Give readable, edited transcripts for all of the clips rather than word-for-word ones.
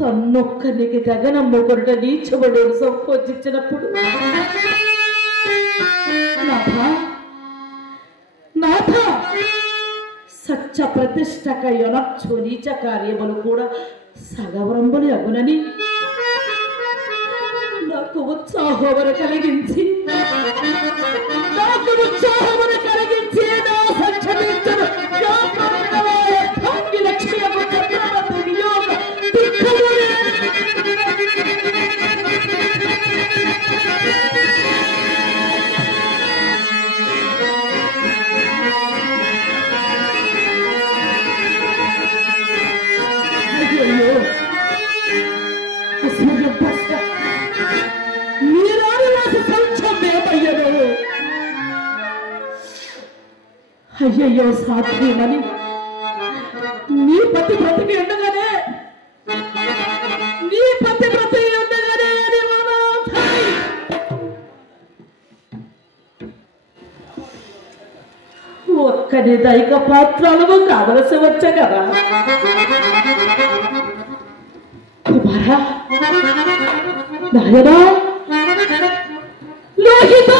తన్నొక్కనికి తెగనమ్మొకరుట నీచబడు సంకోచించినప్పుడు నాథ సత్య ప్రతిష్టక యొనచ్చు నీచ కార్యములు కూడా సగవరంబులు అగునని నాకు ఉత్సాహమును కలిగించి నా సత్యమిత్రుడు లక్ష్మి వియోగ అయ్యయ్యో సాధ్యమని నీ పతి బ్రతికి ఉండగానే ఒక్కని దైక పాత్రలు కావలసి వచ్చా కదా కుమారా నాయనా లోహిత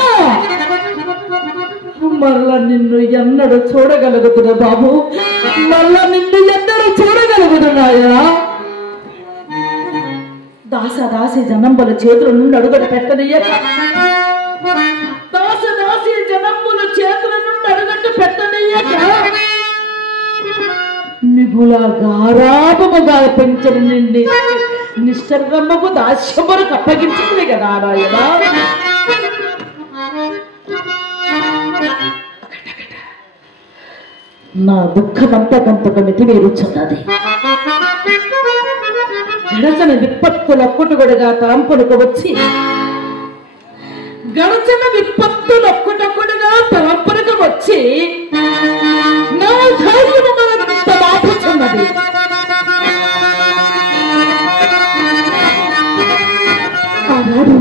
మరలా నిన్ను ఎన్నడూ చూడగలుగుతున్నా బాబు మరలా నిన్ను ఎన్నడూ చూడగలుగుతున్నా నాయనా దాసదాసి జనంబుల చేతుల నుండి అడుగడ పెట్టనీయక దాసదాసి జనంబుల చేతుల నుండి అడుగట్టు పెట్టనీయక మిగుల గారాభముగా పెంచిన నిండి నిష్ఠర్రమ్మకు దాస్యములకు అప్పగించింది కదా నాయనా నా దుఃఖమంతా కొంత మితిమీరుచున్నది గడచన విపత్తులొక్కటొకటిగా తలంపునకు వచ్చి నా ధైర్యము మరింత బాపుచున్నది ఆనాడు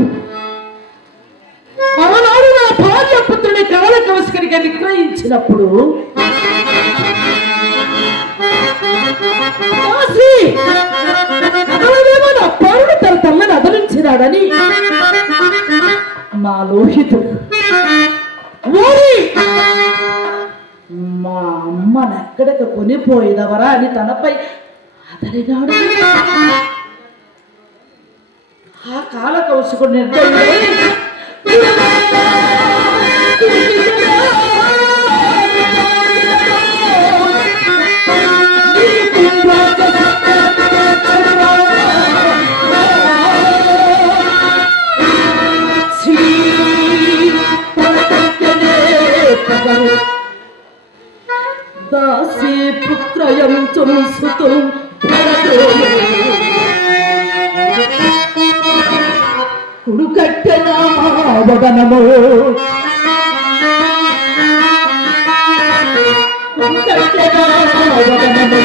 నా భార్య పుత్రుని కవల కవస్కరిగా విక్రయించినప్పుడు నా పరుడు తన తల్లని అదరించినాడని మా లోహితుడు మా అమ్మనెక్కడికి కొనిపోయినవరా అని తనపై అదరినాడు ఆ కాల కౌశకుడు నిర్ణయం దాసి పుత్రయం సుతం కుడుకట్టెనా వదనము కుడుకట్టెనా వదనము